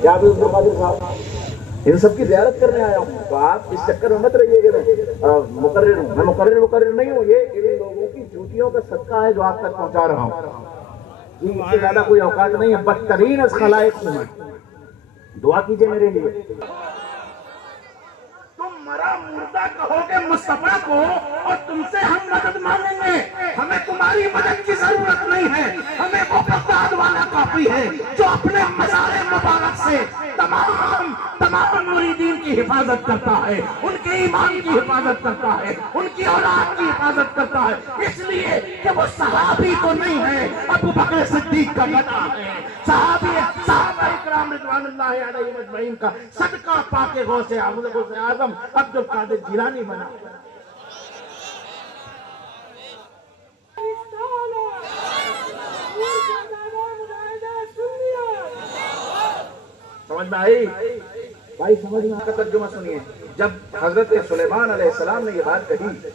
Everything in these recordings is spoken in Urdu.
کیا بھی عبد القادر صاحب ان سب کی زیارت کرنے آیا ہوں، تو آپ اس چکر میں مت رہیے کہ میں مقرر ہوں، میں مقرر نہیں ہوں، یہ ان لوگوں کی جوتیوں کا صدقہ ہے جو آپ تک پہنچا رہا ہوں جی، اس سے زیادہ کوئی اوقات نہیں ہے، بدترین از خلائق ہوں میں، دعا کیجئے میرے لیے۔ تم مرا مردہ کہو گے مصطفیٰ کو اور تم سے ہم مدد مانگیں گے، ہمیں تمہاری مدد کی ضرورت نہیں ہے، ہمیں وہ بغداد والا کافی ہے جو اپنے مزار مبارک سے تمام مریدین کی حفاظت کرتا ہے، ان کے ایمان کی حفاظت کرتا ہے، ان کی اولاد کی حفاظت کرتا ہے، اس لیے کہ وہ صحابی تو نہیں ہے، ابو بکر صدیق کا بیٹا ہے، صحابہ اکرام رضوان اللہ علیہ اجمعین کا صدقہ پا کے غوث اعظم عبد القادر جیلانی بنا۔ سمجھ میں آئی بھائی؟ سمجھ میں کا ترجمہ سنیے، جب حضرت سلیمان علیہ السلام نے یہ بات کہی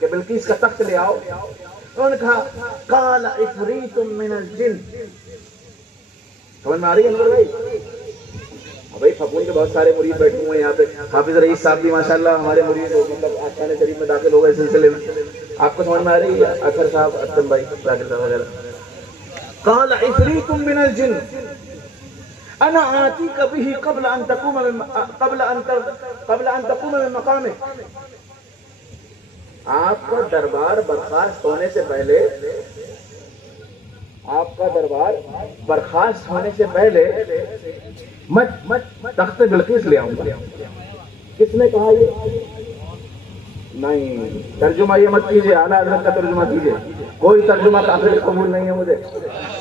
کہ بلقیس کا تخت لے آؤ، انہوں نے کہا قال عفریت من الجن۔ سمجھ میں آ رہی ہے انور بھائی؟ بھائی پھپون کے بہت سارے مرید بیٹھے ہوئے ہیں یہاں پہ، حافظ رئیس صاحب بھی ماشاءاللہ ہمارے مرید مطلب آستانہ شریف میں داخل ہو گئے سلسلے میں، آپ کو سمجھ میں آ رہی ہے؟ اکثر صاحب، ارسن بھائی، ذاکر صاحب وغیرہ۔ قال عفریت من الجن انا آتیک به قبل ان تقوم من مقامک۔ آپ کا دربار برخاست ہونے سے پہلے، آپ کا دربار برخاست ہونے سے پہلے میں تخت بلقیس لے آؤں گا۔ کس نے کہا یہ؟ نہیں، ترجمہ یہ مت کیجیے، اعلیٰ حضرت کا ترجمہ کیجیے، کوئی ترجمہ کافر قبول نہیں ہے مجھے،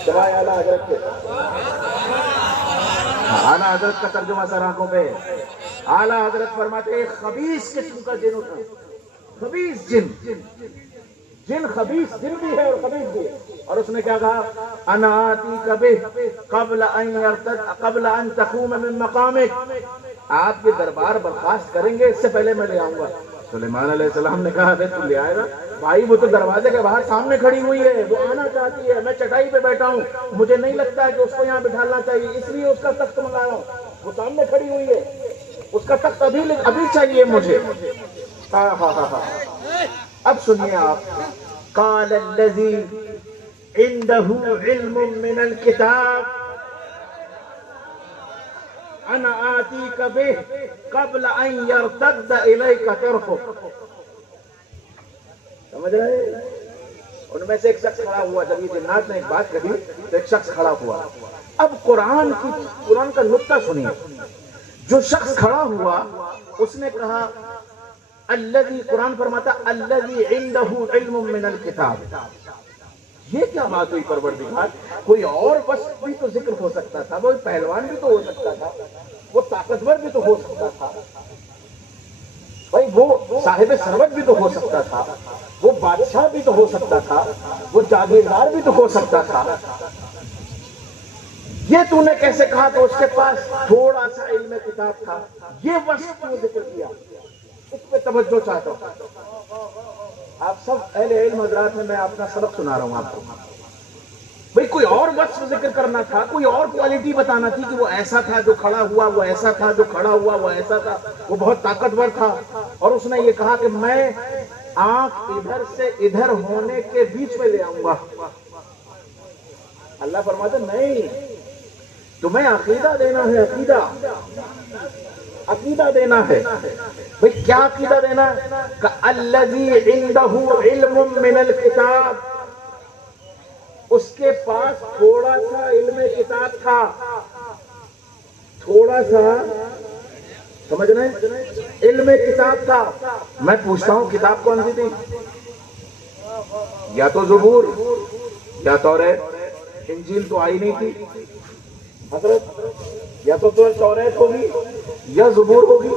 سوائے اعلیٰ حضرت کے۔ اعلیٰ حضرت کا ترجمہ سر آنکھوں پہ، اعلیٰ حضرت فرماتے ہیں خبیث قسم کا جن ہوتا ہے، خبیث جن خبیث جن بھی ہے اور خبیث بھی ہے۔ اور اس نے کیا کہا؟ انا آتیک بہ قبل ان تقوم من مقامک، آپ یہ دربار برخاست کریں گے اس سے پہلے میں لے آؤں گا۔ سلیمان علیہ السلام نے کہا ابے تو لے آئے گا بھائی، وہ تو دروازے کے باہر سامنے کھڑی ہوئی ہے، وہ آنا چاہتی ہے، میں چٹائی پہ بیٹھا ہوں، مجھے نہیں لگتا ہے کہ اس کو یہاں بٹھانا چاہیے، اس لیے اس کا تخت منگا رہا ہوں، وہ سامنے کھڑی ہوئی ہے، اس کا تخت ابھی چاہیے مجھے۔ اب سنیے آپ، قال الذی عنده علم من الكتاب انا آتیک بہ قبل ان یرتد الیک طرفک۔ سمجھ رہے؟ ان میں سے ایک شخص کھڑا ہوا، جب یہ جنات نے ایک بات کہی تو ایک شخص کھڑا ہوا۔ اب قرآن کا نقطہ سنیے، جو شخص کھڑا ہوا اس نے کہا الذی، قرآن فرماتا الذی عنده علم من الکتاب۔ یہ کیا بات ہوئی پروردگار؟ کوئی اور وصف بھی تو ذکر ہو سکتا تھا، وہ پہلوان بھی تو ہو سکتا تھا، وہ طاقتور بھی تو ہو سکتا تھا بھائی، وہ صاحب ثروت بھی تو ہو سکتا تھا، وہ بادشاہ بھی تو ہو سکتا تھا، وہ جاگیردار بھی تو ہو سکتا تھا۔ یہ تو نے کیسے کہا کہ اس کے پاس تھوڑا سا علم کتاب تھا؟ یہ وصف کیوں ذکر کیا؟ اس پہ توجہ چاہتا ہوں۔ آپ سب اہل علم حضرات میں اپنا سبق سنا رہا ہوں آپ کو بھئی، کوئی اور وصف ذکر کرنا تھا، کوئی اور کوالٹی بتانا تھی کہ وہ ایسا تھا جو کھڑا ہوا، وہ ایسا تھا جو کھڑا ہوا، وہ ایسا تھا، وہ بہت طاقتور تھا، اور اس نے یہ کہا کہ میں آنکھ ادھر سے ادھر ہونے کے بیچ میں لے آؤں گا۔ اللہ فرماتا نہیں، تمہیں عقیدہ دینا ہے، عقیدہ دینا ہے بھئی، کیا عقیدہ دینا ہے؟ کہ الذی عنده علم من الکتاب، اس کے پاس تھوڑا سا علم کتاب تھا، تھوڑا سا، سمجھ رہے ہیں؟ علم کتاب تھا۔ میں پوچھتا ہوں کتاب کون سی تھی؟ یا تو زبور یا توریت، انجیل تو آئی نہیں تھی حضرت، یا تو توریت ہوگی یا زبور ہوگی۔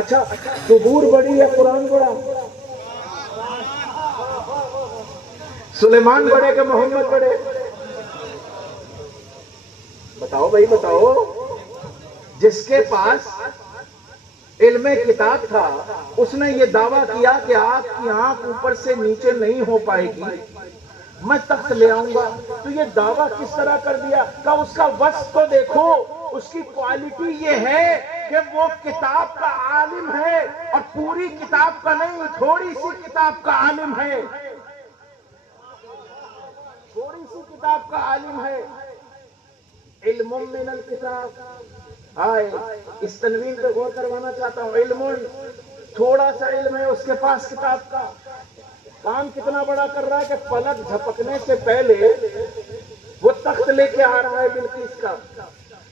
اچھا، زبور بڑی یا قرآن بڑا؟ سلیمان بڑے کہ محمد بڑے؟ بتاؤ بھائی بتاؤ۔ جس کے پاس علم کتاب تھا اس نے یہ دعویٰ کیا کہ آپ کی آنکھ اوپر سے نیچے نہیں ہو پائے گی، میں تخت لے آؤں گا. تو یہ دعویٰ کس طرح کر دیا؟ کہ اس کا وصف تو دیکھو، اس کی کوالٹی یہ ہے کہ وہ کتاب کا عالم ہے، اور پوری کتاب کا نہیں، تھوڑی سی کتاب کا عالم ہے، تھوڑی سی کتاب کا عالم ہے. علم من الکتاب. آئے اس تنوین پہ غور کروانا چاہتا ہوں. علم، تھوڑا سا علم ہے اس کے پاس کتاب کا. کام کتنا بڑا کر رہا ہے کہ پلک جھپکنے سے پہلے وہ تخت لے کے آ رہا ہے بلقیس کا.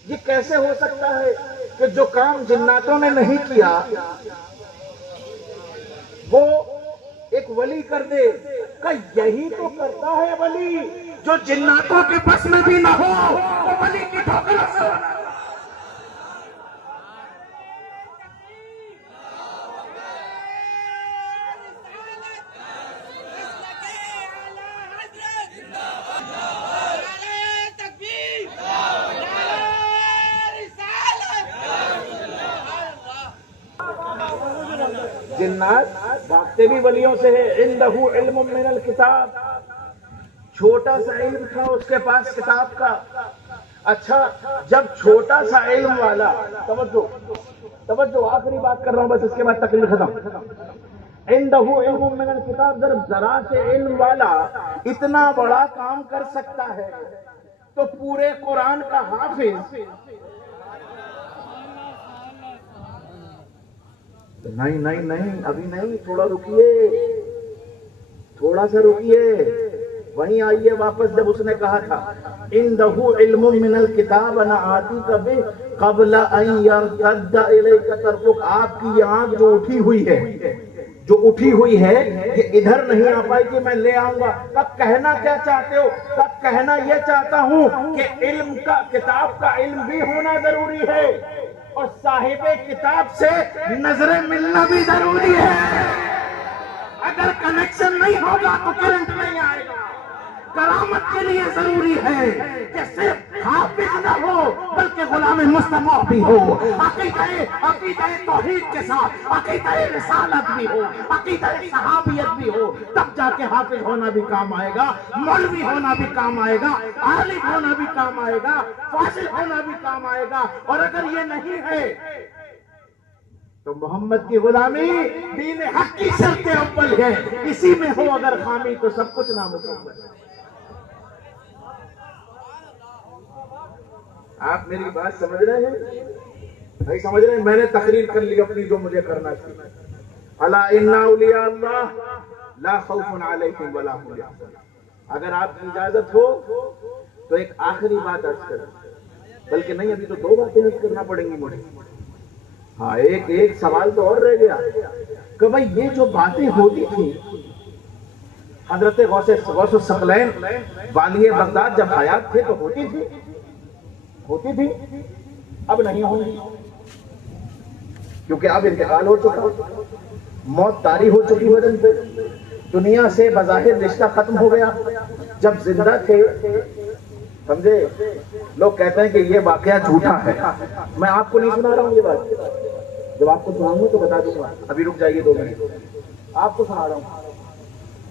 یہ کیسے ہو سکتا ہے کہ جو کام جناتوں نے نہیں کیا وہ ایک ولی کر دے؟ کہ یہی تو کرتا ہے ولی جو جناتوں کے بس میں بھی نہ ہو تو ولی کی ٹھوکر سے. جنات بھاگتے بھی ولیوں سے ہے. عندہ علم من الکتاب. چھوٹا سا علم تھا اس کے پاس کتاب کا. اچھا، جب چھوٹا سا علم والا، توجہ آخری بات کر رہا ہوں بس، اس کے بعد تقریر ختم. عندہ علم من الکتاب، ذرا سے علم والا اتنا بڑا کام کر سکتا ہے تو پورے قرآن کا حافظ نہیں ابھی نہیں، تھوڑا رکیے، تھوڑا سا رکیے. وہیں آئیے واپس جب اس نے کہا تھا عندہ علم من الکتاب انا آتیک بہ قبل ان یرتد الیک طرفک. آپ کی یہ آنکھ جو اٹھی ہوئی ہے یہ ادھر نہیں آ پائی کہ میں لے آؤں گا. تب کہنا کیا چاہتے ہو؟ تب کہنا یہ چاہتا ہوں کہ علم کا، کتاب کا علم بھی ہونا ضروری ہے، اور صاحب کتاب سے نظریں ملنا بھی ضروری ہے. اگر کنیکشن نہیں ہوگا تو کرنٹ نہیں آئے گا. کرامت کے لیے ضروری ہے کہ صرف حافظ نہ ہو بلکہ غلام مصطفیٰ بھی ہو، عقیدہ توحید کے ساتھ عقیدہ رسالت بھی ہو، عقیدہ صحابیت بھی ہو. تب جا کے حافظ ہونا بھی کام آئے گا، مولوی ہونا بھی کام آئے گا، عالم ہونا بھی کام آئے گا، فاضل ہونا بھی کام آئے گا. اور اگر یہ نہیں ہے تو محمد کی غلامی دین حق کی شرط اول ہے. اسی میں ہو اگر خامی تو سب کچھ نامکمل ہے. آپ میری بات سمجھ رہے ہیں؟ نہیں سمجھ رہے ہیں؟ میں نے تقریر کر لی اپنی جو مجھے کرنا تھی. الا ان اولیاء اللہ لا خوف علیہم ولا هم يحزنون. اگر آپ کی اجازت ہو تو ایک آخری بات عرض کریں، بلکہ نہیں ابھی تو 2 باتیں عرض کرنا پڑیں گی مجھے. ہاں، ایک سوال تو اور رہ گیا کہ بھائی یہ جو باتیں ہوتی تھی حضرت غوث الثقلین والی بغداد جب حیات تھے تو ہوتی تھی، اب نہیں ہوں گی کیونکہ اب انتقال ہو چکا، موت طاری ہو چکی بدن پہ، دنیا سے بظاہر رشتہ ختم ہو گیا. جب زندہ تھے سمجھے، لوگ کہتے ہیں کہ یہ واقعہ جھوٹا ہے. میں آپ کو نہیں سنا رہا ہوں یہ بات، جب آپ کو سناؤں گا تو بتا دوں گا. ابھی رک جائیے 2 منٹ، آپ کو سنا رہا ہوں.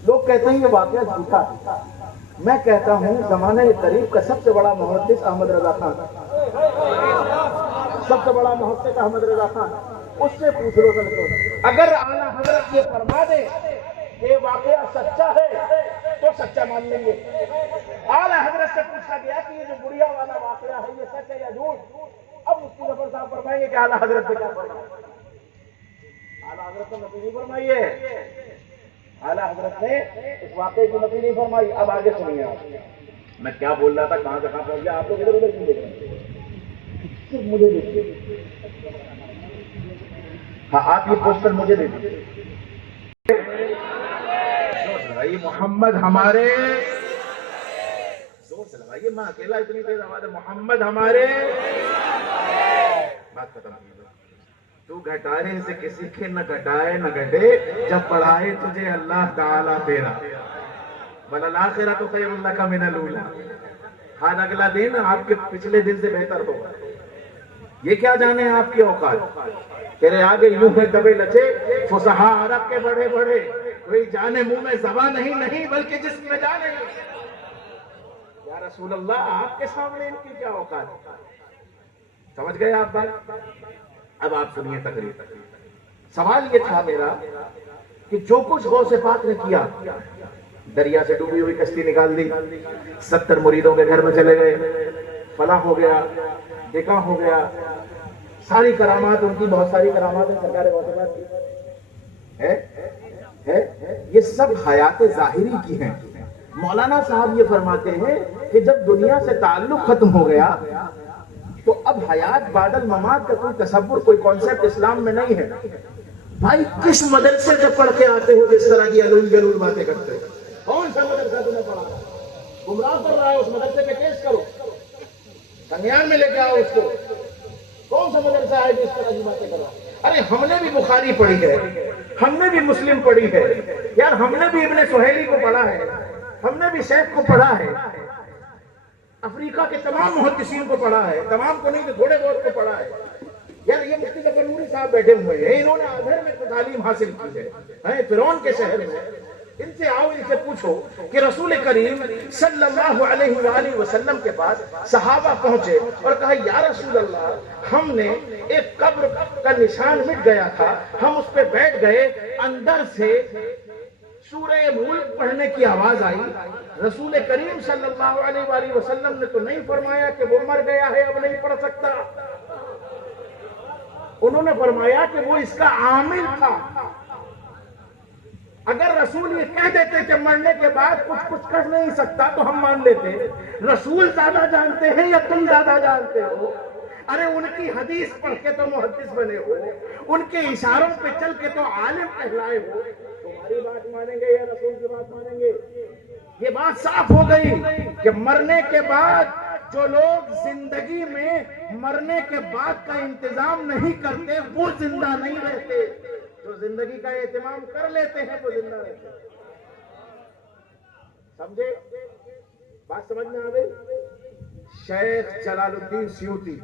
لوگ کہتے ہیں یہ واقعہ جھوٹا ہے. میں کہتا ہوں زمانہ قریب کا سب سے بڑا محدث احمد رضا خان، سب سے بڑا محدث احمد رضا خان، اس سے پوچھ لو اگر اعلیٰ حضرت یہ فرما دے کہ واقعہ سچا ہے تو سچا مان لیں گے. اعلیٰ حضرت سے پوچھا گیا کہ یہ جو گڑیا والا واقعہ ہے یہ سچ ہے یا جھوٹ؟ اب مفتی ظفر صاحب فرمائیں گے کہ اعلیٰ حضرت سے کیا فرمایا. اعلیٰ حضرت نے نفی نہیں فرمائی ہے، اعلیٰ حضرت نے اس واقعے کی نفی نہیں فرمائی. اب آگے سنیے آپ، میں کیا بول رہا تھا، کہاں سے کہاں پہنچ گیا. آپ لوگ ادھر ادھر کیوں دیکھ رہے ہیں؟ صرف مجھے دیکھیے. ہاں، آپ یہ پوسٹر مجھے دے دیجیے. محمد ہمارے، زور سے لگائیے، میں اکیلا اتنی تیز آواز ہے. محمد ہمارے، بات ختم کی. تو گھٹائے سے کسی کے نہ گھٹائے نہ گھٹے، جب پڑھائے تجھے اللہ تعالیٰ تیرا، وَلَلْآخِرَةُ خَيْرٌ لَكَ مِنَ الْأُولَىٰ. ہر اگلا دن آپ کے پچھلے دن سے بہتر ہوگا. یہ کیا جانے آپ کی اوقات، تیرے آگے یوں ہے دبے لچے فصحاء عرب کے بڑے بڑے، کوئی جانے منہ میں زبان نہیں بلکہ جسم میں جانے. یا رسول اللہ آپ کے سامنے ان کی کیا اوقات ہے؟ سمجھ گئے آپ بات؟ اب آپ سنیے تقریر. سوال یہ تھا میرا کہ جو کچھ غوث پاک نے کیا، دریا سے ڈوبی ہوئی کشتی نکال دی، 70 مریدوں کے گھر میں چلے گئے، فلاح ہو گیا، نکاح ہو گیا، ساری کرامات ان کی، بہت ساری کرامات ہیں سرکار غوث پاک کی ہے. یہ سب حیات ظاہری کی ہیں. مولانا صاحب یہ فرماتے ہیں کہ جب دنیا سے تعلق ختم ہو گیا تو اب حیات بعد الممات کا کوئی تصور، کوئی کانسیپٹ اسلام میں نہیں ہے. بھائی کس مدرسے سے پڑھ کے آتے ہو جس طرح کی علول گلول باتیں کرتے ہو؟ کون سا مدرسہ تمہیں پڑھا رہا ہے؟ گمراہ کر رہا ہے، اس مدرسے پہ کیس کرو، سنیان میں لے کے آؤ اس کو. کون سا مدرسہ ہے جو اس طرح کی باتیں کر رہا ہے؟ ارے ہم نے بھی بخاری پڑھی ہے، ہم نے بھی مسلم پڑھی ہے یار، ہم نے بھی ابن سہیلی کو پڑھا ہے، ہم نے بھی شیخ کو پڑھا ہے، افریقہ کے تمام محدثین کو پڑھا ہے، تمام کو نہیں تو تھوڑے بہت کو پڑھا ہے. یار یہ مفتی ظفر نوری صاحب بیٹھے ہوئے ہیں، انہوں نے ازہر میں تعلیم حاصل کی ہے، فرعون کے شہر میں. ان سے آؤ، ان سے پوچھو کہ رسول کریم صلی اللہ علیہ وآلہ وسلم کے پاس صحابہ پہنچے اور کہا یا رسول اللہ، ہم نے ایک قبر کا نشان مٹ گیا تھا، ہم اس پہ بیٹھ گئے، اندر سے سورہ ملک پڑھنے کی آواز آئی. رسول کریم صلی اللہ علیہ وآلہ وسلم نے تو نہیں فرمایا کہ وہ مر گیا ہے اب نہیں پڑھ سکتا، انہوں نے فرمایا کہ وہ اس کا عامل تھا. اگر رسول یہ کہہ دیتے کہ مرنے کے بعد کچھ کر نہیں سکتا تو ہم مان لیتے. رسول زیادہ جانتے ہیں یا تم زیادہ جانتے ہو؟ ارے ان کی حدیث پڑھ کے تو محدث بنے ہو، ان کے اشاروں پہ چل کے تو عالم کہلائے ہو. تمہاری بات مانیں گے یا رسول کی بات مانیں گے؟ یہ بات صاف ہو گئی کہ مرنے کے بعد جو لوگ زندگی میں مرنے کے بعد کا انتظام نہیں کرتے وہ زندہ نہیں رہتے، جو زندگی کا اہتمام کر لیتے ہیں وہ زندہ رہتے ہیں. سمجھے بات؟ سمجھ میں آ گئی؟ شیخ جلال الدین سیوطی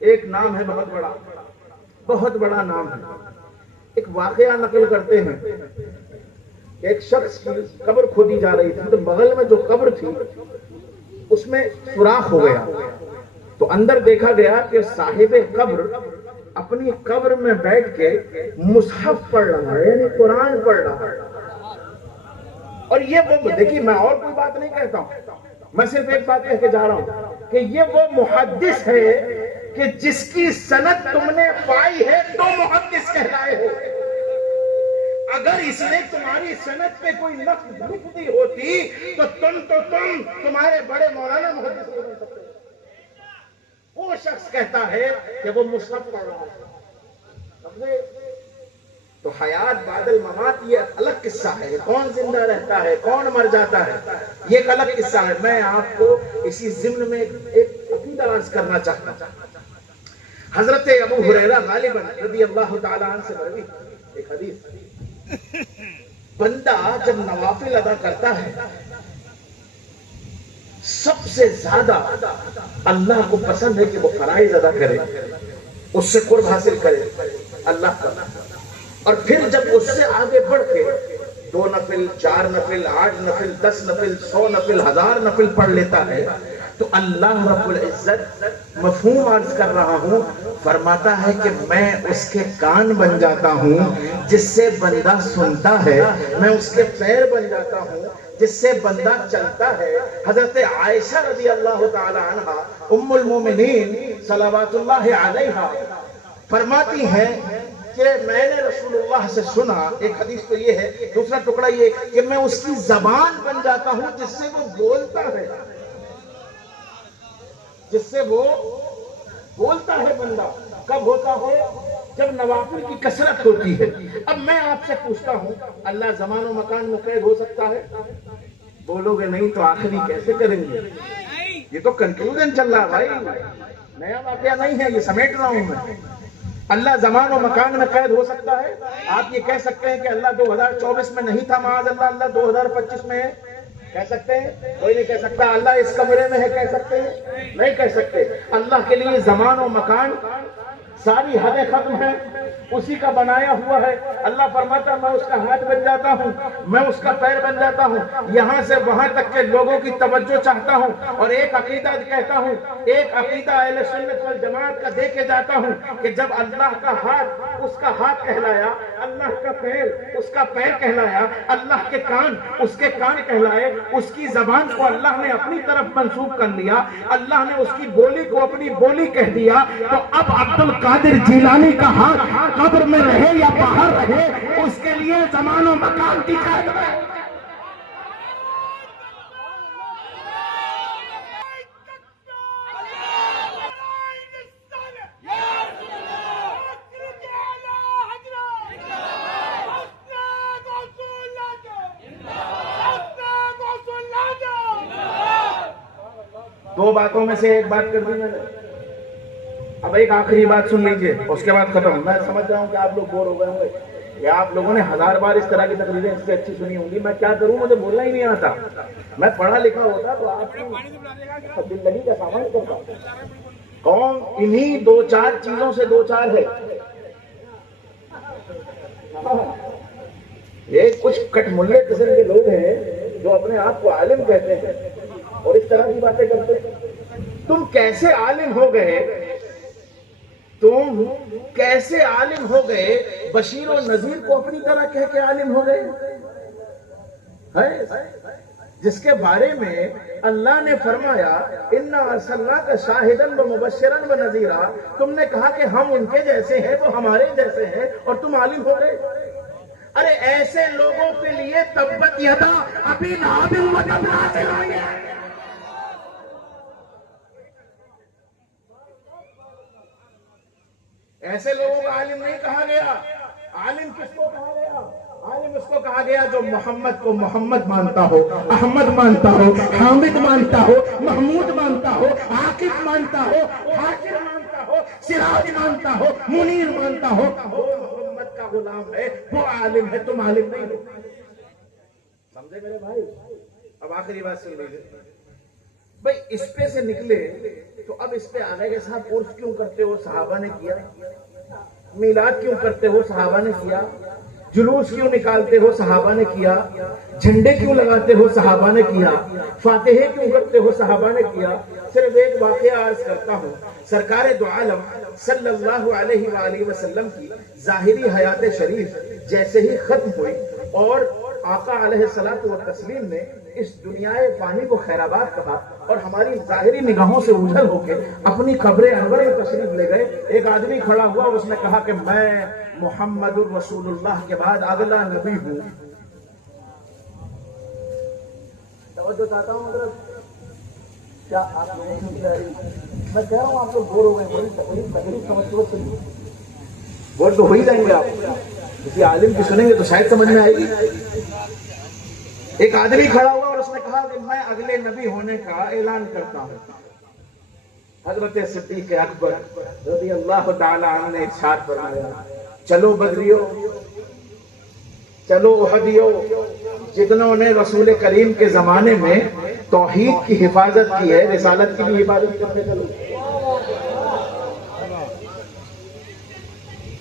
ایک نام ہے، بہت بڑا نام ہے. ایک واقعہ نقل کرتے ہیں، ایک شخص کی قبر کھودی جا رہی تھی تو بغل میں جو قبر تھی اس میں سوراخ ہو گیا، تو اندر دیکھا گیا کہ صاحب قبر اپنی قبر میں بیٹھ کے مصحف پڑھ رہا ہے، یعنی قرآن پڑھ رہا ہے. اور یہ وہ، دیکھیے میں اور کوئی بات نہیں کہتا ہوں، میں صرف ایک بات کہہ کے جا رہا ہوں کہ یہ وہ محدث ہے کہ جس کی سند تم نے پائی ہے تو محدث کہلائے ہو. اگر اس نے تمہاری سند پہ کوئی نقد لکھ دی ہوتی تو تم تمہارے بڑے مولانا محدث نہیں بن سکتے. وہ شخص کہتا ہے کہ وہ مصحف پڑھ رہا ہے. تو حیات بعد الممات یہ الگ قصہ ہے، کون زندہ رہتا ہے کون مر جاتا ہے یہ ایک الگ قصہ ہے. میں آپ کو اسی ضمن میں ایک عقیدہ عرض کرنا چاہتا ہوں. حضرت ابو ہریرہ غالباً رضی اللہ تعالیٰ عنہ سے مروی ایک حدیث، بندہ جب نوافل ادا کرتا ہے سب سے زیادہ اللہ کو پسند ہے کہ وہ فرائض ادا کرے، اس سے قرب حاصل کرے اللہ کا. اور پھر جب اس سے آگے بڑھ کے 2 نفل 4 نفل 8 نفل 10 نفل 100 نفل 1000 نفل پڑھ لیتا ہے تو اللہ رب العزت، مفہوم عرض کر رہا ہوں، فرماتا ہے کہ میں اس کے کان بن جاتا ہوں جس سے بندہ سنتا ہے، میں اس کے پیر بن جاتا ہوں جس سے بندہ چلتا ہے. حضرت عائشہ رضی اللہ تعالی عنہا ام المومنین صلوات اللہ علیہا فرماتی ہیں کہ میں نے رسول اللہ سے سنا، ایک حدیث تو یہ ہے، دوسرا ٹکڑا یہ کہ میں اس کی زبان بن جاتا ہوں جس سے وہ بولتا ہے، جس سے وہ بولتا ہے بندہ. کب ہوتا ہے؟ جب نوافل کی کثرت ہوتی ہے. اب میں آپ سے پوچھتا ہوں، اللہ زمان و مکان میں قید ہو سکتا ہے؟ بولو گے نہیں تو آخری کیسے کریں گے؟ یہ تو کنکلوژن چل رہا بھائی، نیا واقعہ نہیں ہے، یہ سمیٹ رہا ہوں میں. اللہ زمان و مکان میں قید ہو سکتا ہے؟ آپ یہ کہہ سکتے ہیں کہ اللہ 2024 میں نہیں تھا، معاذ اللہ 2025 میں ہے؟ کہہ سکتے ہیں؟ کوئی نہیں کہہ سکتا. اللہ اس کمرے میں ہے کہہ سکتے ہیں؟ نہیں کہہ سکتے. اللہ کے لیے زمان و مکان ساری حدیں ختم ہیں، اسی کا بنایا ہوا ہے۔ اللہ فرماتا میں اس کا ہاتھ بن جاتا ہوں، میں اس کا پیر بن جاتا ہوں، یہاں سے وہاں تک کے لوگوں کی توجہ چاہتا ہوں، اور ایک عقیدہ کہتا ہوں، ایک عقیدہ اہل سنت والجماعت کا دے کے جاتا ہوں کہ جب اللہ کا ہاتھ اس کا ہاتھ کہلایا، اللہ کا پیر اس کا پیر کہلایا، اللہ کے کان اس کے کان کہلائے، اس کی زبان کو اللہ نے اپنی طرف منسوب کر لیا، اللہ نے اس کی بولی کو اپنی بولی کہہ دیا، تو اب عبد القادر جیلانی کا ہاتھ قبر میں رہے یا باہر رہے، اس کے لیے زمان و مکان کی قید ہے۔ دو باتوں میں سے ایک بات کر دی میں نے، اب ایک آخری بات سن لیجئے، اس کے بعد ختم۔ میں سمجھ رہا ہوں کہ آپ لوگ بور ہو گئے ہوں گے، یا آپ لوگوں نے 1000 بار اس طرح کی تقریریں اس سے اچھی سنی ہوں گی۔ میں کیا کروں، مجھے بولنا ہی نہیں آتا، میں پڑھا لکھا ہوتا تو آپ کی زندگی کا سامان کرتا۔ قوم انہی دو چار چیزوں سے دو چار ہے۔ یہ کچھ کٹ ملے قسم کے لوگ ہیں جو اپنے آپ کو عالم کہتے ہیں اور اس طرح کی باتیں کرتے ہیں۔ تم کیسے عالم ہو گئے، تم کیسے عالم ہو گئے، بشیر و نذیر کو اپنی طرح کہہ کے عالم ہو گئے، جس کے بارے میں اللہ نے فرمایا اِنَّا أَرْسَلْنَاكَ شَاهِدًا وَمُبَشِّرًا وَنَذِيرًا، تم نے کہا کہ ہم ان کے جیسے ہیں، وہ ہمارے جیسے ہیں، اور تم عالم ہو گئے۔ ارے ایسے لوگوں کے لیے تبت یدا ابی لہب وتب نازل ہوئی ہے۔ ایسے لوگوں کو عالم نہیں کہا گیا۔ عالم کس کو کہا گیا؟ عالم اس کو کہا گیا جو محمد کو محمد مانتا ہو، احمد مانتا ہو، حامد مانتا ہو، محمود مانتا ہو، عاقب مانتا ہو، حاکم مانتا ہو، سراج مانتا ہو، منیر مانتا ہو، وہ محمد کا غلام ہے، وہ عالم ہے، تم عالم نہیں ہو۔ سمجھے میرے بھائی؟ اب آخری بات سن لیجیے بھائی، اس پہ سے نکلے تو اب اس پہ آگے کہ صاحب عرس کیوں کرتے ہو، صحابہ نے کیا، میلاد کیوں کرتے ہو، صحابہ نے کیا، جلوس کیوں نکالتے ہو، صحابہ نے کیا، جھنڈے کیوں لگاتے ہو، صحابہ نے کیا، فاتحے کیوں کرتے ہو، صحابہ نے کیا۔ صرف ایک واقعہ عرض کرتا ہوں، سرکار دو عالم صلی اللہ علیہ وآلہ وسلم کی ظاہری حیات شریف جیسے ہی ختم ہوئی اور آقا علیہ الصلوۃ والتسلیم نے اس دنیا فانی کو خیر آباد کہا اور ہماری ظاہری نگاہوں سے اوجھل ہو کے اپنی قبر انور میں تشریف لے گئے، ایک آدمی کھڑا ہوا اور اس نے کہا کہ میں محمد الرسول اللہ کے بعد اگلا نبی ہوں۔ توجہ چاہتا ہوں حضرت، کیا آپ لوگوں کو کیا میں کہہ رہا ہوں، آپ لوگ بور ہو گئے، تکلیف سمجھ سمجھ بور تو ہو ہی جائیں گے آپ، کسی عالم کی سنیں گے تو شاید سمجھ میں آئے گی۔ ایک آدمی کھڑا ہوا اور اس نے کہا کہ میں اگلے نبی ہونے کا اعلان کرتا ہوں۔ حضرت صدیق اکبر رضی اللہ تعالی عنہ نے ارشاد فرمایا، چلو بدریو، چلو احدیو، جتنوں نے رسول کریم کے زمانے میں توحید کی حفاظت کی ہے، رسالت کی بھی حفاظت کرنے چلو۔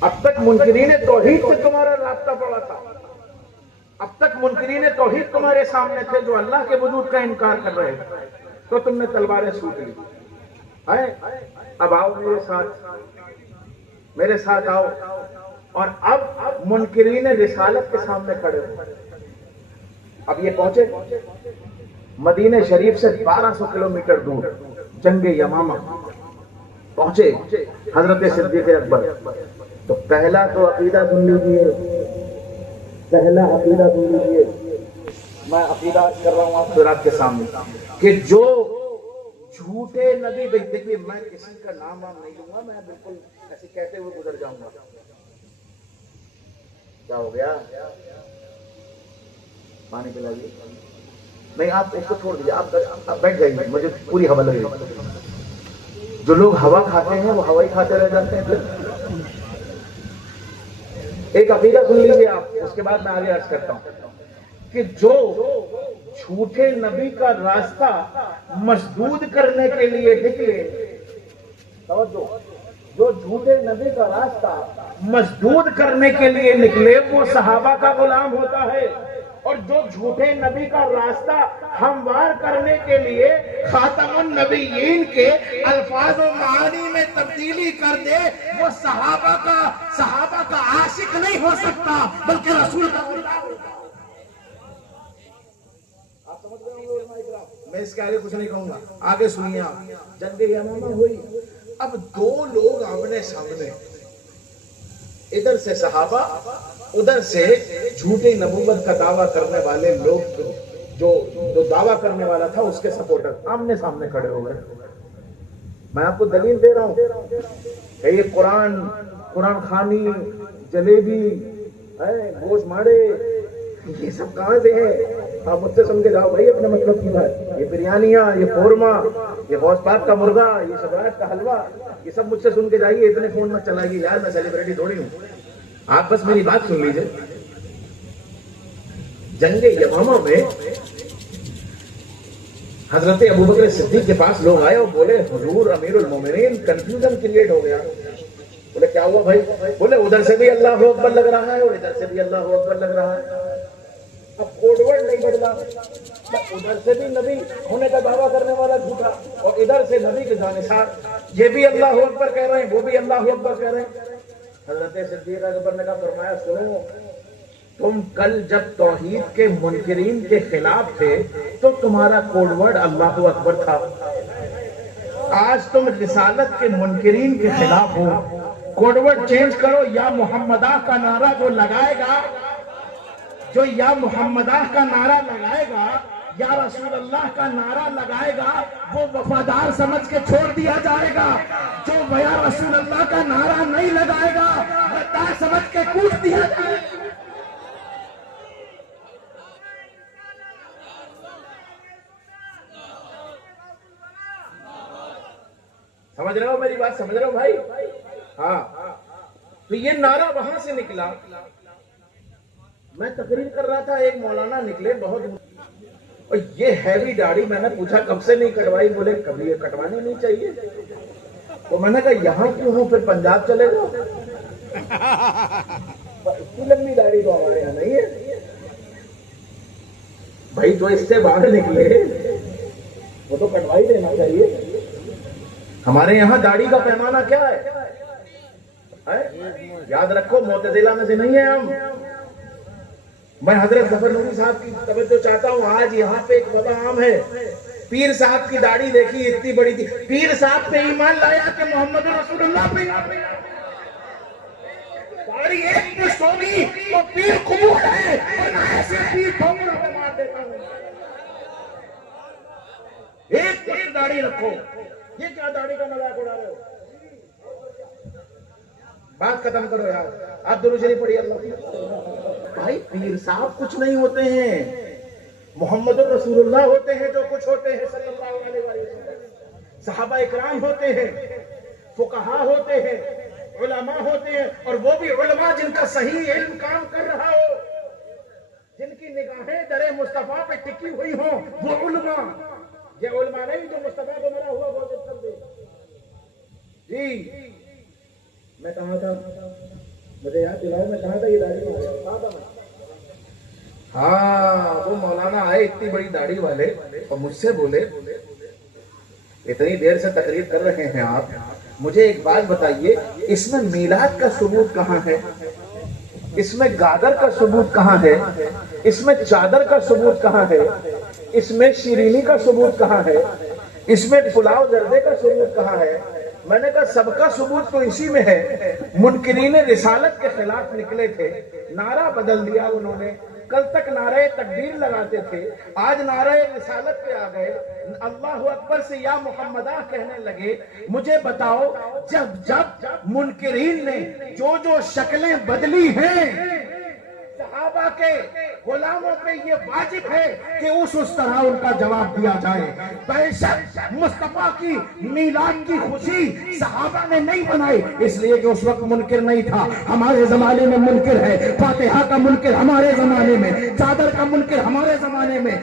اب تک منکرین توحید سے تمہارا رابطہ پڑا تھا، اب تک منکرین توحید تمہارے سامنے تھے جو اللہ کے وجود کا انکار کر رہے تھے، تو تم نے تلواریں سوٹ لی۔ اب آؤ میرے ساتھ آؤ، اور اب منکرین رسالت کے سامنے کھڑے ہو۔ اب یہ پہنچے مدینہ شریف سے 1200 کلومیٹر دور جنگ یمامہ پہنچے حضرت صدیق اکبر۔ تو پہلا تو عقیدہ سن لیجیے، پہلا عقیدہ سن لیجیے، میں عقیدہ کر رہا ہوں آپ حضرات کے سامنے کہ جو جھوٹے نبی، دیکھیے میں کسی کا نام نہیں لوں گا، میں بالکل ایسے کہتے ہوئے گزر جاؤں گا۔ کیا ہو گیا؟ پانی پلائیے، نہیں آپ اس کو چھوڑ دیجیے، آپ بیٹھ جائیے، مجھے پوری ہوا لگے گی۔ جو لوگ ہوا کھاتے ہیں وہ ہوا ہی کھاتے رہ جاتے ہیں۔ ایک عقیدہ سن لیجیے آپ، اس کے بعد میں آگے عرض کرتا ہوں کہ جو جھوٹے نبی کا راستہ مسدود کرنے کے لیے نکلے، توجہ، جو جھوٹے نبی کا راستہ مسدود کرنے کے لیے نکلے وہ صحابہ کا غلام ہوتا ہے، اور جو جھوٹے نبی کا راستہ ہموار کرنے کے لیے خاتم النبیین کے الفاظ و معانی میں تبدیلی کر دے وہ صحابہ کا عاشق نہیں ہو سکتا بلکہ رسول کا غلام ہوتا ہے۔ آپ سمجھ رہے ہوں گے؟ میں اس کے آگے کچھ نہیں کہوں گا، آگے سنیے آپ۔ جنگ یمامہ ہوئی، اب دو لوگ آمنے سامنے، ادھر سے صحابہ ادھر سے جھوٹی نبوت کا دعویٰ کرنے والے لوگ، جو دعویٰ کرنے والا تھا اس کے سپورٹر آمنے سامنے کھڑے ہو گئے۔ میں آپ کو دلیل دے رہا ہوں کہ یہ قرآن خوانی، جلیبی، گوشت ماڑے، یہ سب کہاں سے ہیں؟ آپ مجھ سے سن کے جاؤ بھائی اپنے مطلب کی بات۔ یہ بریانیاں، یہ قورمہ، یہ غوث پاک کا مرغا، یہ شبرات کا حلوہ، یہ سب مجھ سے سن کے جائیے، اتنے فون مت چلائیے یار، میں سیلیبریٹی تھوڑی ہوں۔ آپ بس میری بات سن لیجئے۔ جنگ یمامہ میں حضرت ابوبکر صدیق کے پاس لوگ آئے اور بولے حضور امیر المومنین کنفیوژن کریٹ ہو گیا۔ بولے کیا ہوا بھائی؟ بولے ادھر سے بھی اللہ اکبر لگ رہا ہے اور ادھر سے بھی اللہ اکبر لگ رہا ہے۔ اب کوڈ ورڈ نہیں بدلا، ادھر سے بھی نبی ہونے کا دعویٰ کرنے والا جھوٹا اور ادھر سے نبی کے جانشار، یہ بھی اللہ اکبر کہہ رہے ہیں وہ بھی اللہ اکبر کہہ رہے ہیں۔ حضرت صدیق اکبر نے کہا فرمایا سنو، تم کل جب توحید کے منکرین کے خلاف تھے تو تمہارا کوڈ ورڈ اللہ اکبر تھا، آج تم رسالت کے منکرین کے خلاف ہو، کوڈ ورڈ چینج کرو۔ یا محمدہ کا نعرہ جو لگائے گا، جو یا محمدہ کا نعرہ لگائے گا، یا رسول اللہ کا نعرہ لگائے گا، وہ وفادار سمجھ کے چھوڑ دیا جائے گا۔ جو یا رسول اللہ کا نعرہ نہیں لگائے گا، غدار سمجھ کے کوٹ دیا جائے گا۔ سمجھ رہے ہو میری بات؟ سمجھ رہے ہو بھائی؟ ہاں، تو یہ نعرہ وہاں سے نکلا۔ میں تقریر کر رہا تھا، ایک مولانا نکلے بہت، اور یہ ہیوی داڑھی، میں نے پوچھا کب سے نہیں کٹوائی؟ بولے کبھی یہ کٹوانی نہیں چاہیے۔ تو میں نے کہا یہاں کیوں ہوں، پھر پنجاب چلے جاؤ۔ اتنی لمبی داڑھی تو ہمارے یہاں نہیں ہے بھائی، جو اس سے باہر نکلے وہ تو کٹوائی دینا چاہیے۔ ہمارے یہاں داڑھی کا پیمانہ کیا ہے؟ یاد رکھو معتزلہ میں سے نہیں ہے ہم۔ میں حضرت ظفر نوری صاحب کی توجہ چاہتا ہوں، آج یہاں پہ ایک وبا عام ہے۔ پیر صاحب کی داڑھی دیکھی اتنی بڑی تھی، پیر صاحب پہ ایمان لایا کہ محمد رسول اللہ پہ داڑھی ایک پشت ہوگی تو پیر قبول ہے، ورنہ ایسے پیر ٹھوکروں پہ مار دیتا ہوں۔ ایک پشت داڑھی رکھو، یہ کیا داڑھی کا مذاق اڑا رہے ہو؟ بات ختم کرو یار، آپ درود شریف پڑھیے اللہ۔ بھائی پیر صاحب کچھ نہیں ہوتے ہیں، محمد رسول اللہ ہوتے ہیں جو کچھ ہوتے ہیں صلی اللہ علیہ وسلم۔ صحابہ اکرام ہوتے ہیں، فقہاء ہوتے ہیں، علماء ہوتے ہیں، اور وہ بھی علماء جن کا صحیح علم کام کر رہا ہو، جن کی نگاہیں در مصطفیٰ پہ ٹکی ہوئی ہوں، وہ علماء۔ یہ علماء نہیں جو مصطفیٰ کو مرا ہوا بہت کر دے۔ جی میں کہاں تھا؟ مجھے یاد دلاؤ، میں کہاں تھا؟ یہ داڑھی کہاں تھا میں؟ ہاں، وہ مولانا آئے اتنی بڑی داڑھی والے اور مجھ سے بولے اتنی دیر سے تقریر کر رہے ہیں آپ، مجھے ایک بات بتائیے، اس میں میلاد کا ثبوت کہاں ہے؟ اس میں گادر کا ثبوت کہاں ہے؟ اس میں چادر کا ثبوت کہاں ہے؟ اس میں شیرینی کا ثبوت کہاں ہے؟ اس میں پلاؤ زردے کا ثبوت کہاں ہے؟ میں نے کہا سب کا ثبوت تو اسی میں ہے۔ منکرین رسالت کے خلاف نکلے تھے، نعرہ بدل دیا انہوں نے، کل تک نعرہ تکبیر لگاتے تھے، آج نعرہ رسالت پہ آ گئے، اللہ اکبر سے یا محمدہ کہنے لگے۔ مجھے بتاؤ، جب منکرین نے جو شکلیں بدلی ہیں، صحابہ کے غلاموں پہ یہ واجب ہے کہ اس طرح ان کا جواب دیا جائے۔ بے شک مصطفیٰ کی میلاد کی خوشی صحابہ نے نہیں بنائی، اس لیے کہ اس وقت منکر نہیں تھا۔ ہمارے زمانے میں منکر ہے، فاتحہ کا منکر ہمارے زمانے میں، چادر کا منکر ہمارے زمانے میں،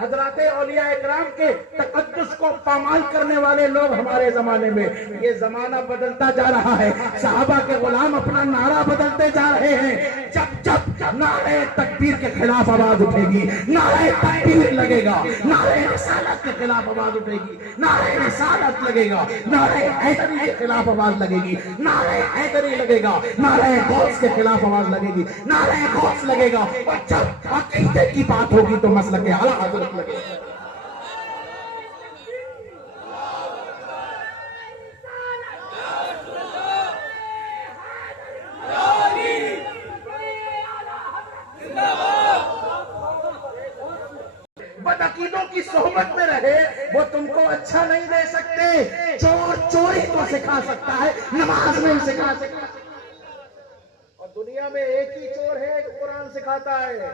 حضرات اولیاء اکرام کے تقدس کو پامال کرنے والے لوگ ہمارے زمانے میں. یہ زمانہ بدلتا جا رہا ہے. صحابہ کے غلام اپنا نعرہ بدلتے جا رہے ہیں. جب نعرہ تکبیر کے خلاف آواز اٹھے گی, نعرہ تکبیر لگے گا, نعرہ رسالت کے خلاف آواز اٹھے گی, نعرہ رسالت لگے گا, نعرہ حیدری کے خلاف آواز لگے گی, نعرہ حیدری لگے گا, نعرہ غوث کے خلاف آواز لگے گی, نعرہ غوث لگے گا. اور جب عقیدے کی بات ہوگی تو مسلک اعلیٰ حضرت لگے گا. بدعقیدوں کی صحبت میں رہے وہ تم کو اچھا نہیں دے سکتے. چور چوری تو سکھا سکتا ہے, نماز نہیں سکھا سکتا. اور دنیا میں ایک ہی چور ہے جو قرآن سکھاتا ہے.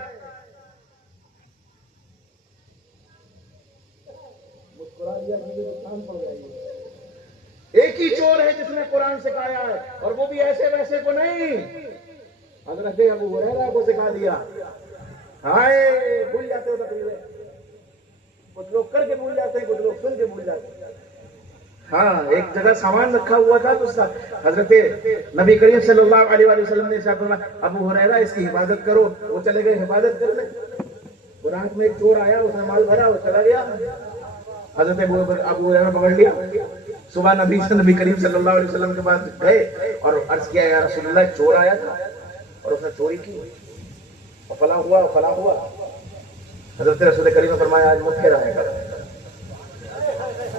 ایک ہی چور ہے جس نے قرآن سکھایا ہے, اور وہ بھی ایسے ویسے کو نہیں. حضرت ابو ہریرہ کو سکھا دیا. ہائے بھول جاتے ہو تقریباً, کچھ لوگ کر کے بھول جاتے ہیں, کچھ لوگ سن کے بھول جاتے ہیں. ہاں, ایک جگہ سامان رکھا ہوا تھا تو حضرت نبی کریم صلی اللہ علیہ وآلہ وسلم نے ارشاد فرمایا ابو ہریرہ اس کی حفاظت کرو. وہ چلے گئے حفاظت کرنے. رات میں ایک چور آیا, اس نے مال بھرا, وہ چلا گیا. حضرت ابو ہریرہ پکڑ لیا. صبح نبی کریم صلی اللہ علیہ وسلم کے پاس گئے اور عرض کیا یا رسول اللہ, چور آیا تھا اور اس نے چوری کی, اور فلاں ہوا اور فلاں ہوا. حضرت رسول کریم نے فرمایا آج وہ پھر آئے گا.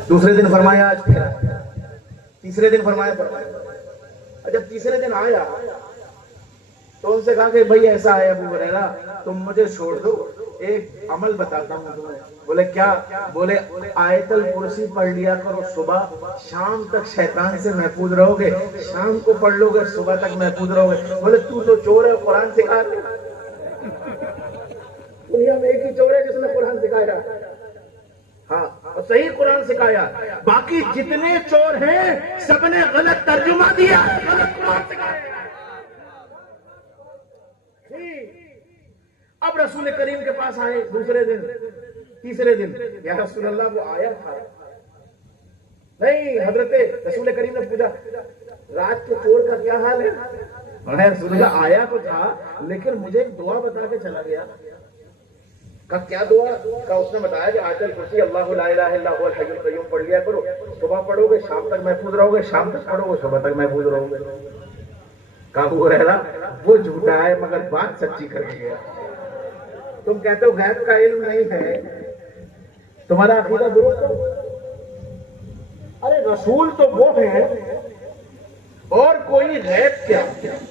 دوسرے دن فرمایا آج پھر آئے گا. تیسرے دن فرمایا. جب تیسرے دن آیا تو ان سے کہا کہ بھائی ایسا ہے ابو ہریرہ, تم مجھے چھوڑ دو, ایک عمل بتاتا ہوں تمہیں. بولے کیا؟ بولے آیت الکرسی پڑھ لیا کرو صبح, شام تک شیطان سے محفوظ رہو گے. شام کو پڑھ لو گے, صبح تک محفوظ رہو گے. بولے تو چور ہے, قرآن سکھا دے. دنیا میں ایک ہی چور ہے جس نے قرآن سکھایا. ہاں, اور صحیح قرآن سکھایا. باقی جتنے چور ہیں سب نے غلط ترجمہ دیا, غلط قرآن سکھایا. اب رسول کریم کے پاس آئے دوسرے دن, تیسرے دن, یا رسول اللہ وہ آیا تھا؟ نہیں. حضرت رسول کریم نے پوچھا رات کے چور کا کیا حال ہے؟ رسول اللہ آیا تو تھا لیکن مجھے ایک دعا بتا کے چلا گیا. کا کیا دعا؟ کا اس نے بتایا کہ آیت الکرسی اللہ لا الہ الا هو الحی القیوم پڑھ لیا کرو, صبح پڑھو گے شام تک محفوظ رہو گے, شام تک پڑھو گے صبح تک محفوظ رہو گے. ابو ہریرہ وہ جھوٹا ہے مگر بات سچی کر کے گیا. تم کہتے ہو غیب کا علم نہیں ہے, تمہارا عقیدہ درست ہو. ارے رسول تو وہ ہے, اور کوئی غیب کیا,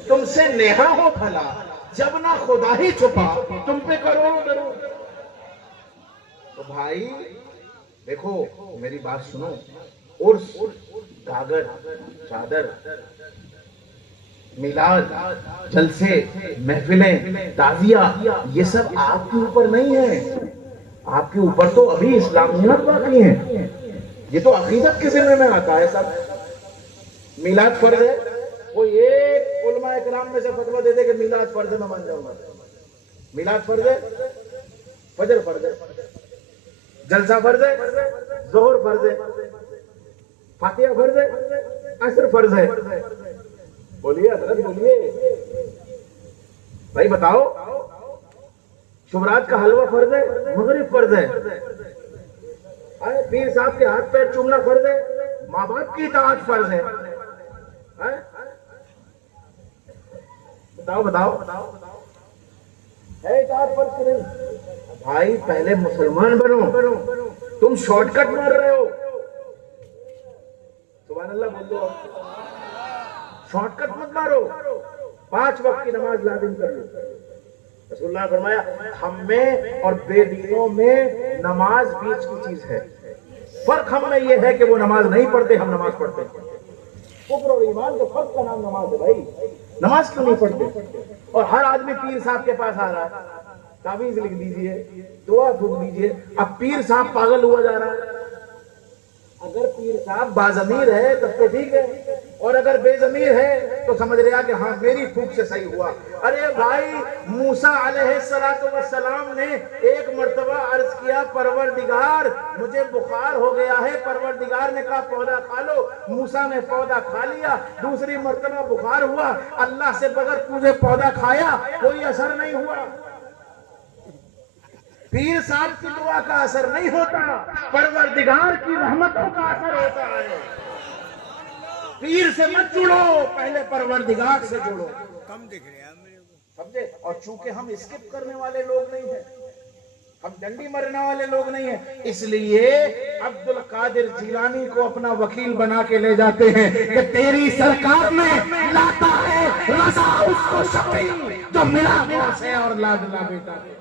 تم سے نیہا ہو بھلا, جب نہ خدا ہی چھپا تم پہ کرو درود. تو بھائی دیکھو میری بات سنو, عرس, گاگر, چادر, میلاد, جلسے, محفلیں, تعزیہ, یہ سب آپ کے اوپر نہیں ہے. آپ کے اوپر تو ابھی اسلامیت باقی ہے. یہ تو عقیدت کے ذمہ میں آتا ہے. سب میلاد فرض ہے, وہ ایک علماء کرام میں سے فتویٰ دے دے کہ میلاد فرض ہے, میں مان جاؤں گا. میلاد فرض ہے, فجر فرض ہے, جلسہ فرض ہے, ظہر فرض ہے, فاتحہ فرض ہے, عصر فرض ہے. بولیے حضرت بولیے بھائی, بتاؤ. شبرات کا حلوہ فرض ہے, مغرب فرض ہے, پیر صاحب کے ہاتھ پیر چومنا فرض ہے, ماں باپ کی اطاعت فرض ہے. بتاؤ ہے اطاعت فرض کریں. بھائی پہلے مسلمان بنو, تم شارٹ کٹ مار رہے ہو. سبحان اللہ بول دو, شارٹ کٹ مت مارو. 5 وقت کی نماز لازم کر لو. رسول اللہ نے فرمایا ہم میں اور بے دینوں میں نماز بیچ کی چیز ہے. فرق ہم میں یہ ہے کہ وہ نماز نہیں پڑھتے, ہم نماز پڑھتے ہیں. کفر اور ایمان کے فرق کا نام نماز ہے. بھائی نماز کیوں نہیں پڑھتے؟ اور ہر آدمی پیر صاحب کے پاس آ رہا ہے, تعویذ لکھ دیجئے, دعا پھونک دیجئے. اب پیر صاحب پاگل ہوا جا رہا ہے. اگر پیر صاحب باضمیر ہے تب تو ٹھیک ہے, اور اگر بے ضمیر ہے تو سمجھ رہا کہ ہاں میری پھوک سے صحیح ہوا۔ ارے بھائی موسیٰ علیہ السلام نے ایک مرتبہ عرض کیا پروردگار مجھے بخار ہو گیا ہے، پروردگار نے کہا پودا کھا لو، موسیٰ نے پودا کھا لیا۔ دوسری مرتبہ بخار ہوا، اللہ سے بغیر پوجے پودا کھایا، کوئی اثر نہیں ہوا۔ پیر صاحب کی دعا کا اثر نہیں ہوتا، پروردگار کی رحمتوں کا اثر ہوتا ہے۔ پیر سے مت جڑو، پہلے پروردگار سے جڑو۔ کم دکھ رہے ہیں میرے کو، سمجھے؟ اور چونکہ ہم اسکپ کرنے والے لوگ نہیں ہیں، ہم ڈنڈی مرنے والے لوگ نہیں ہیں، اس لیے عبد القادر جیلانی کو اپنا وکیل بنا کے لے جاتے ہیں کہ تیری سرکار میں لاتا ہے رضا اس کو شفیع جو ملا موت سے اور لاڈلا بیٹا دے۔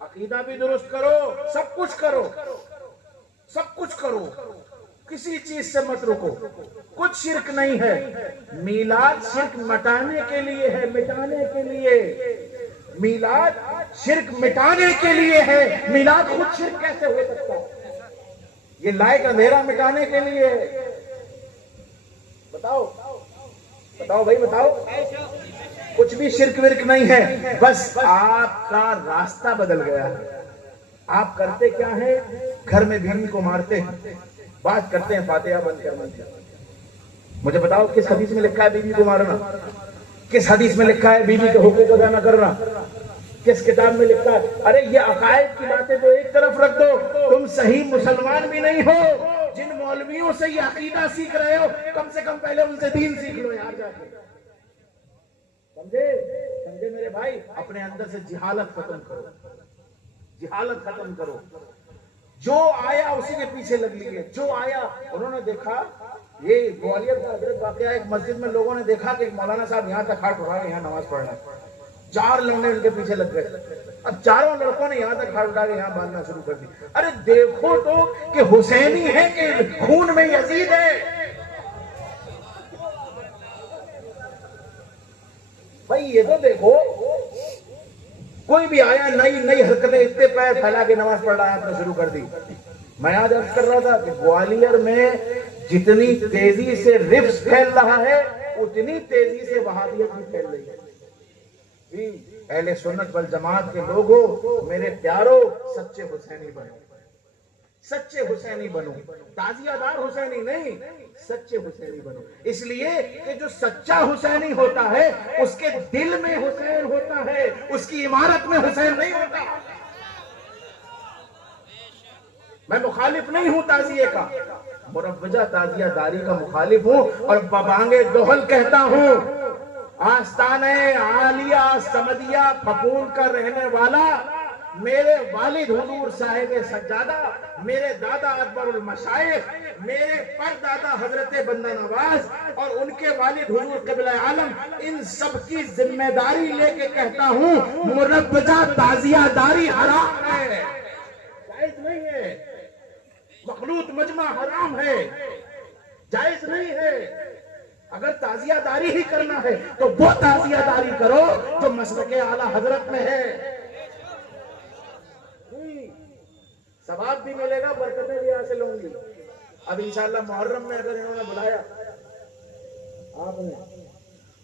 عقیدہ بھی درست کرو، سب کچھ کرو، سب کچھ کرو، کسی چیز سے مت رکو، کچھ شرک نہیں ہے۔ میلاد شرک مٹانے کے لیے ہے، مٹانے کے لیے۔ میلاد شرک مٹانے کے لیے ہے، میلاد خود شرک کیسے ہو سکتا ہے؟ یہ لائٹ اندھیرا مٹانے کے لیے ہے۔ بتاؤ بتاؤ بھائی بتاؤ، کچھ بھی شرک ورک نہیں ہے، بس آپ کا راستہ بدل گیا ہے۔ آپ کرتے کیا ہیں؟ گھر میں بیوی کو مارتے ہیں، بات کرتے ہیں فاتحہ بند کرنے کی۔ مجھے بتاؤ کس حدیث میں لکھا ہے بیوی کو مارنا؟ کس حدیث میں لکھا ہے بیوی کے حقوق ادا نہ کرنا؟ کس کتاب میں لکھا ہے؟ ارے یہ عقائد کی باتیں تو ایک طرف رکھ دو، تم صحیح مسلمان بھی نہیں ہو۔ جن مولویوں سے یہ عقیدہ سیکھ رہے ہو، کم سے کم پہلے ان سے دین سیکھ لو یار جا کے۔ سمجھے میرے بھائی؟ اپنے اندر سے جہالت ختم کرو، جہالت ختم کرو۔ جو آیا اسی کے پیچھے لگ لیے، جو آیا۔ انہوں نے دیکھا، یہ گوالیئر کا حضرت واقعہ، ایک مسجد میں لوگوں نے دیکھا کہ ایک مولانا صاحب یہاں تک ہاتھ اٹھا کے یہاں نماز پڑھ رہے ہیں، 4 لڑنے ان کے پیچھے لگ گئے۔ اب 4 لڑکوں نے یہاں تک ہاتھ اٹھا کے یہاں باندھنا شروع کر دی۔ ارے دیکھو تو کہ حسینی ہے کہ خون میں یزید ہے؟ بھائی یہ تو دیکھو، کوئی بھی آیا نئی حرکتیں اتنے پیر پھیلا کے نماز پڑھ رہا ہے، آپ نے شروع کر دی۔ میں آج عرض کر رہا تھا کہ گوالیئر میں جتنی تیزی سے رفس پھیل رہا ہے اتنی تیزی سے وہابیت بھی پھیل رہی ہے۔ اہل سنت والجماعت کے لوگوں، میرے پیاروں، سچے حسینی بنو، سچے حسینی بنو، تعزیہ دار حسینی نہیں، سچے حسینی بنو۔ اس لیے کہ جو سچا حسینی ہوتا ہے اس کے دل میں حسین ہوتا ہے، اس کی عمارت میں حسین نہیں ہوتا۔ میں مخالف نہیں ہوں تعزیے کا، مروجہ تعزیہ داری کا مخالف ہوں، اور ببانگ دوحل کہتا ہوں، آستانِ عالیہ سمدیہ پھپھول کا رہنے والا میرے والد حضور صاحب سجادہ، میرے دادا اکبر المشائخ، میرے پردادا حضرت بندہ نواز، اور ان کے والد حضور قبلہ عالم، ان سب کی ذمہ داری لے کے کہتا ہوں مروجہ تعزیہ داری حرام ہے، جائز نہیں ہے۔ مخلوط مجمع حرام ہے، جائز نہیں ہے۔ اگر تعزیہ داری ہی کرنا ہے تو وہ تعزیہ داری کرو جو مسلک اعلیٰ حضرت میں ہے، ثواب بھی ملے گا، برکتیں بھی حاصل ہوں گی۔ اب انشاءاللہ محرم میں اگر انہوں نے بلایا آپ نے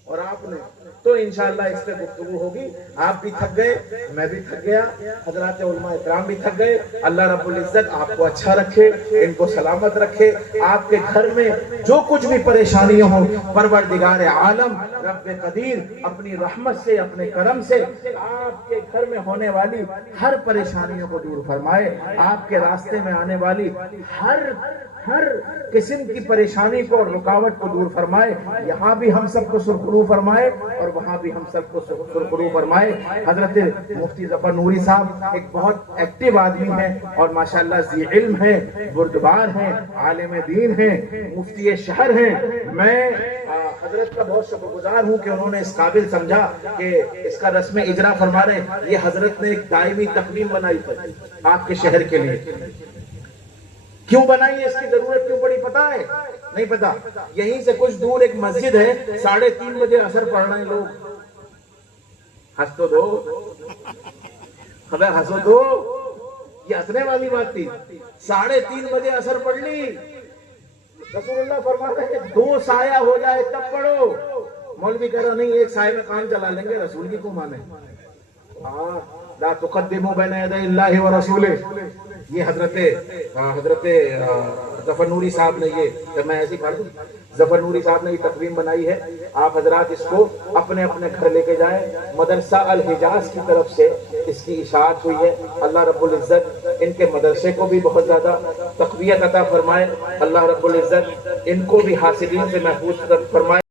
اور آپ نے تو انشاءاللہ اس پہ گفتگو ہوگی۔ آپ بھی تھک گئے، میں بھی تھک گیا، حضرات علماء اکرام بھی تھک گئے۔ اللہ رب العزت آپ کو اچھا رکھے، ان کو سلامت رکھے۔ آپ کے گھر میں جو کچھ بھی پریشانیاں ہوں، پروردگار عالم رب قدیر اپنی رحمت سے، اپنے کرم سے آپ کے گھر میں ہونے والی ہر پریشانیوں کو دور فرمائے، آپ کے راستے میں آنے والی ہر قسم کی پریشانی کو اور رکاوٹ کو دور فرمائے۔ یہاں بھی ہم سب کو سرخرو فرمائے اور وہاں بھی ہم سب کو سرخرو فرمائے۔ حضرت مفتی ظفر نوری صاحب ایک بہت ایکٹیو آدمی ہیں اور ماشاءاللہ ذی علم ہیں، بردبار ہیں، عالم دین ہیں، مفتی شہر ہیں۔ میں حضرت کا بہت شکر گزار ہوں کہ انہوں نے اس قابل سمجھا کہ اس کا رسم اجرا فرما رہے۔ یہ حضرت نے ایک دائمی تقویم بنائی تھی آپ کے شہر کے لیے۔ کیوں بنائی ہے، اس کی ضرورت کیوں پڑی پتا ہے؟ نہیں پتا۔ یہیں سے کچھ دور ایک مسجد ہے، 3:30 بجے اثر پڑھ رہے ہیں لوگ، ہنس تو دو، خبر ہنسو دو، یہ ہنسنے والی بات تھی۔ 3:30 بجے اثر پڑھ لی، رسول اللہ فرماتے ہیں کہ 2 سایہ ہو جائے تب پڑھو. مولوی کہہ رہا نہیں ایک سائے میں کام چلا لیں گے, رسول کی کو مانے. لا تقدموا بین یدی اللہ و رسولہ. یہ حضرت ظفر نوری صاحب نے یہ میں ایسی پڑھ دوں, ظفر نوری صاحب نے یہ تقویم بنائی ہے. آپ حضرات اس کو اپنے اپنے گھر لے کے جائیں. مدرسہ الحجاز کی طرف سے اس کی اشاعت ہوئی ہے. اللہ رب العزت ان کے مدرسے کو بھی بہت زیادہ تقویت عطا فرمائے. اللہ رب العزت ان کو بھی حاسدین سے محفوظ فرمائے.